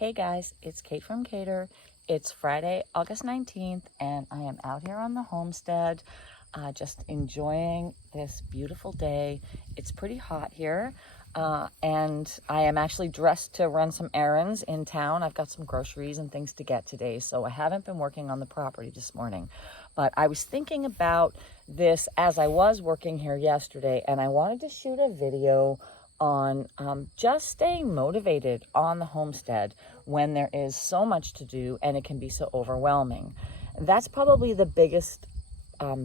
Hey guys, it's Kate from Cater. It's Friday, August 19th, and I am out here on the homestead, just enjoying this beautiful day. It's pretty hot here, and I am actually dressed to run some errands in town. I've got some groceries and things to get today, so I haven't been working on the property this morning. But I was thinking about this as I was working here yesterday, and I wanted to shoot a video on just staying motivated on the homestead when there is so much to do and it can be so overwhelming. That's probably the biggest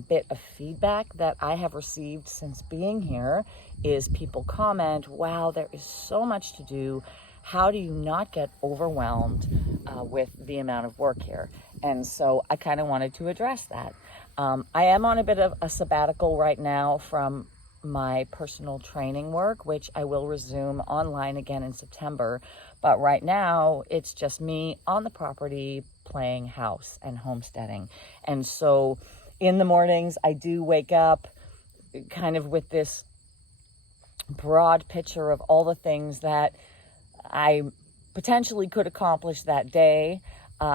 bit of feedback that I have received since being here is people comment, wow, there is so much to do. How do you not get overwhelmed with the amount of work here? And so I kind of wanted to address that. I am on a bit of a sabbatical right now from my personal training work, which I will resume online again in September. But right now, it's just me on the property playing house and homesteading. And so in the mornings, I do wake up kind of with this broad picture of all the things that I potentially could accomplish that day.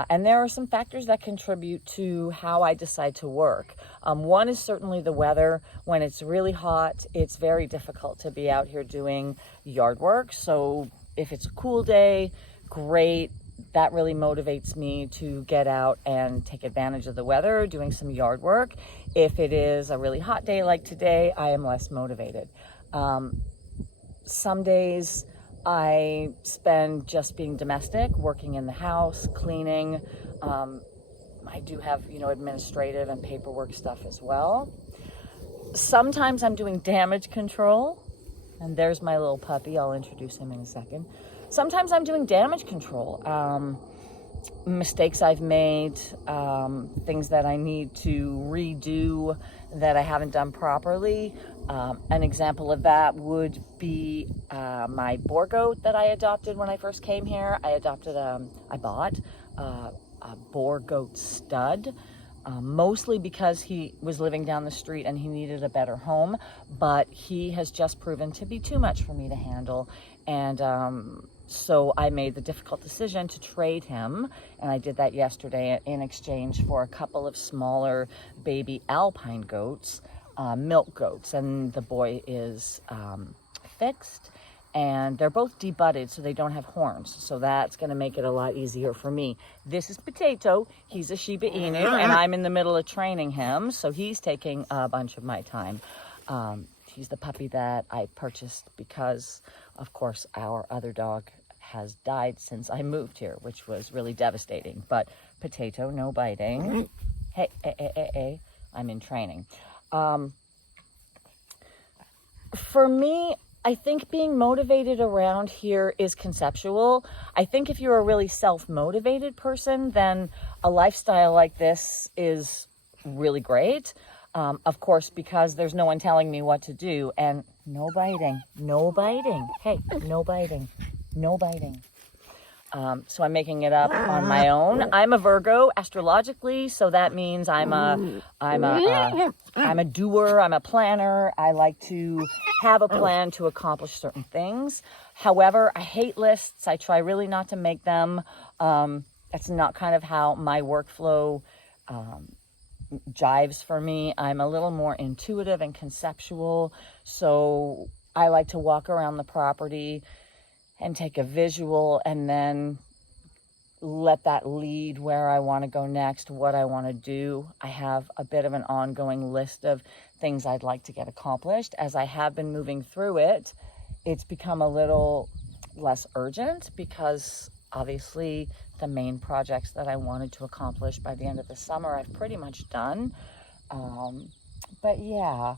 And there are some factors that contribute to how I decide to work. One is certainly the weather. When it's really hot, it's very difficult to be out here doing yard work. So if it's a cool day, great. That really motivates me to get out and take advantage of the weather, doing some yard work. If it is a really hot day like today, I am less motivated. Some days I spend just being domestic, working in the house, cleaning. I do have, administrative and paperwork stuff as well. Sometimes I'm doing damage control, and there's my little puppy. I'll introduce him in a second. Sometimes I'm doing damage control. Mistakes I've made, things that I need to redo that I haven't done properly. An example of that would be my boar goat that I adopted when I first came here. I bought a boar goat stud, mostly because he was living down the street and he needed a better home, but he has just proven to be too much for me to handle. And so I made the difficult decision to trade him, and I did that yesterday in exchange for a couple of smaller baby alpine goats, milk goats, and the boy is fixed, and they're both debutted, so they don't have horns, so that's going to make it a lot easier for me. This is Potato. He's a Shiba Inu, and I'm in the middle of training him, so he's taking a bunch of my time. He's the puppy that I purchased because, of course, our other dog has died since I moved here, which was really devastating. But Potato, no biting. Hey, I'm in training. For me, I think being motivated around here is conceptual. I think if you're a really self-motivated person, then a lifestyle like this is really great. Of course, because there's no one telling me what to do, and no biting. Hey, no biting. So I'm making it up on my own. I'm a Virgo astrologically, so that means I'm a doer, I'm a planner. I like to have a plan to accomplish certain things. However, I hate lists. I try really not to make them. That's not kind of how my workflow jives for me. I'm a little more intuitive and conceptual, so I like to walk around the property and take a visual and then let that lead where I want to go next, what I want to do. I have a bit of an ongoing list of things I'd like to get accomplished. As I have been moving through it, it's become a little less urgent because obviously the main projects that I wanted to accomplish by the end of the summer, I've pretty much done. But yeah,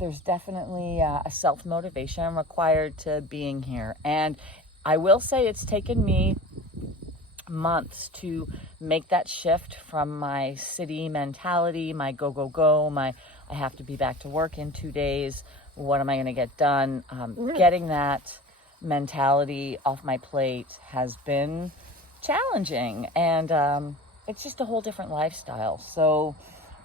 there's definitely a self-motivation required to being here. And I will say it's taken me months to make that shift from my city mentality, my go, I have to be back to work in 2 days. What am I going to get done? Getting that mentality off my plate has been challenging, and it's just a whole different lifestyle. So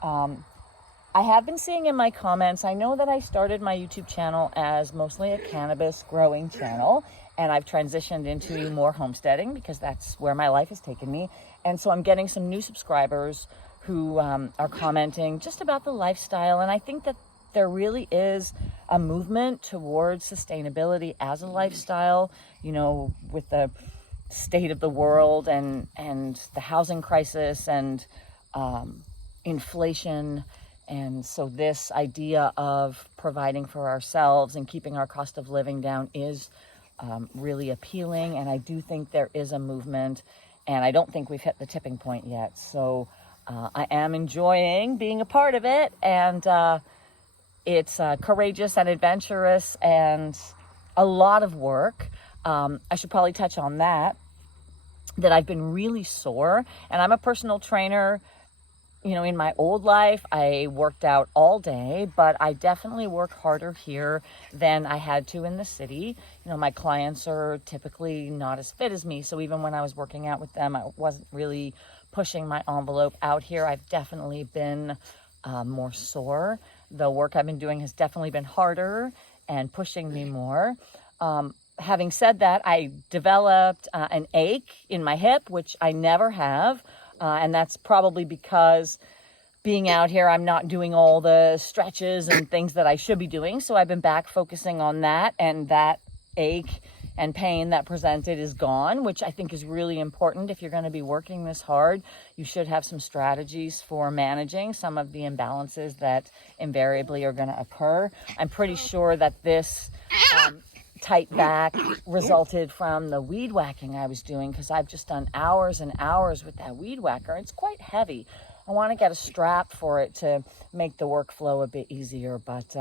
I have been seeing in my comments, I know that I started my YouTube channel as mostly a cannabis growing channel, and I've transitioned into more homesteading because that's where my life has taken me. And so I'm getting some new subscribers who are commenting just about the lifestyle. And I think that there really is a movement towards sustainability as a lifestyle, you know, with the state of the world and the housing crisis and inflation. And so this idea of providing for ourselves and keeping our cost of living down is really appealing. And I do think there is a movement, and I don't think we've hit the tipping point yet. So I am enjoying being a part of it, and it's courageous and adventurous and a lot of work. I should probably touch on that I've been really sore, and I'm a personal trainer. You know, in my old life, I worked out all day, but I definitely work harder here than I had to in the city. You know, my clients are typically not as fit as me, so even when I was working out with them, I wasn't really pushing my envelope. Out here, I've definitely been more sore. The work I've been doing has definitely been harder and pushing me more. Having said that, I developed an ache in my hip, which I never have. And that's probably because being out here, I'm not doing all the stretches and things that I should be doing. So I've been back focusing on that, and that ache and pain that presented is gone, which I think is really important. If you're going to be working this hard, you should have some strategies for managing some of the imbalances that invariably are going to occur. I'm pretty sure that this tight back resulted from the weed whacking I was doing, because I've just done hours and hours with that weed whacker. It's quite heavy. I want to get a strap for it to make the workflow a bit easier, but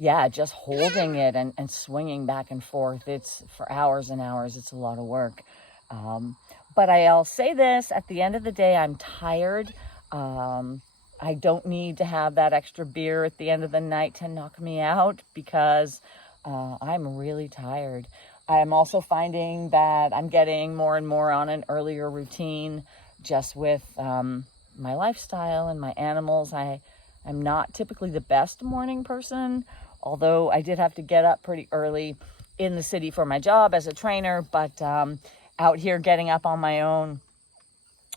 yeah, just holding it and swinging back and forth, it's for hours and hours. It's a lot of work. But I'll say this, at the end of the day, I'm tired. I don't need to have that extra beer at the end of the night to knock me out, because I'm really tired. I'm also finding that I'm getting more and more on an earlier routine just with my lifestyle and my animals. I'm not typically the best morning person, although I did have to get up pretty early in the city for my job as a trainer, but out here getting up on my own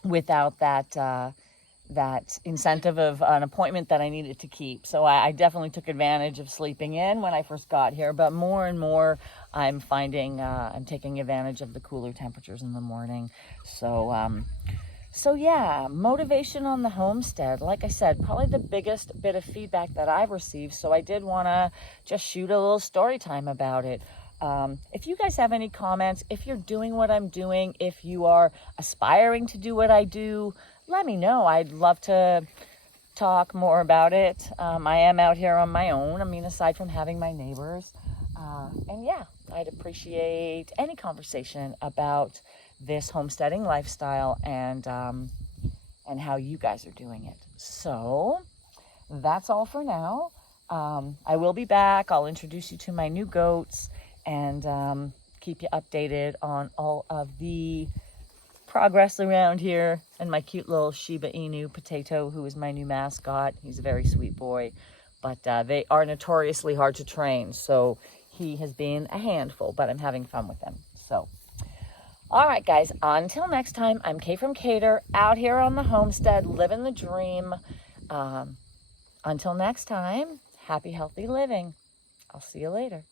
without that incentive of an appointment that I needed to keep. So I definitely took advantage of sleeping in when I first got here, but more and more I'm finding I'm taking advantage of the cooler temperatures in the morning. So yeah, motivation on the homestead. Like I said, probably the biggest bit of feedback that I've received. So I did want to just shoot a little story time about it. If you guys have any comments, if you're doing what I'm doing, if you are aspiring to do what I do, let me know. I'd love to talk more about it. I am out here on my own. I mean, aside from having my neighbors. And yeah, I'd appreciate any conversation about this homesteading lifestyle and how you guys are doing it. So that's all for now. I will be back. I'll introduce you to my new goats and keep you updated on all of the progress around here, and my cute little Shiba Inu Potato, who is my new mascot. He's a very sweet boy, but they are notoriously hard to train, so he has been a handful, but I'm having fun with him. So all right, guys, until next time, I'm Kay from Cater, out here on the homestead, living the dream. Until next time, happy, healthy living. I'll see you later.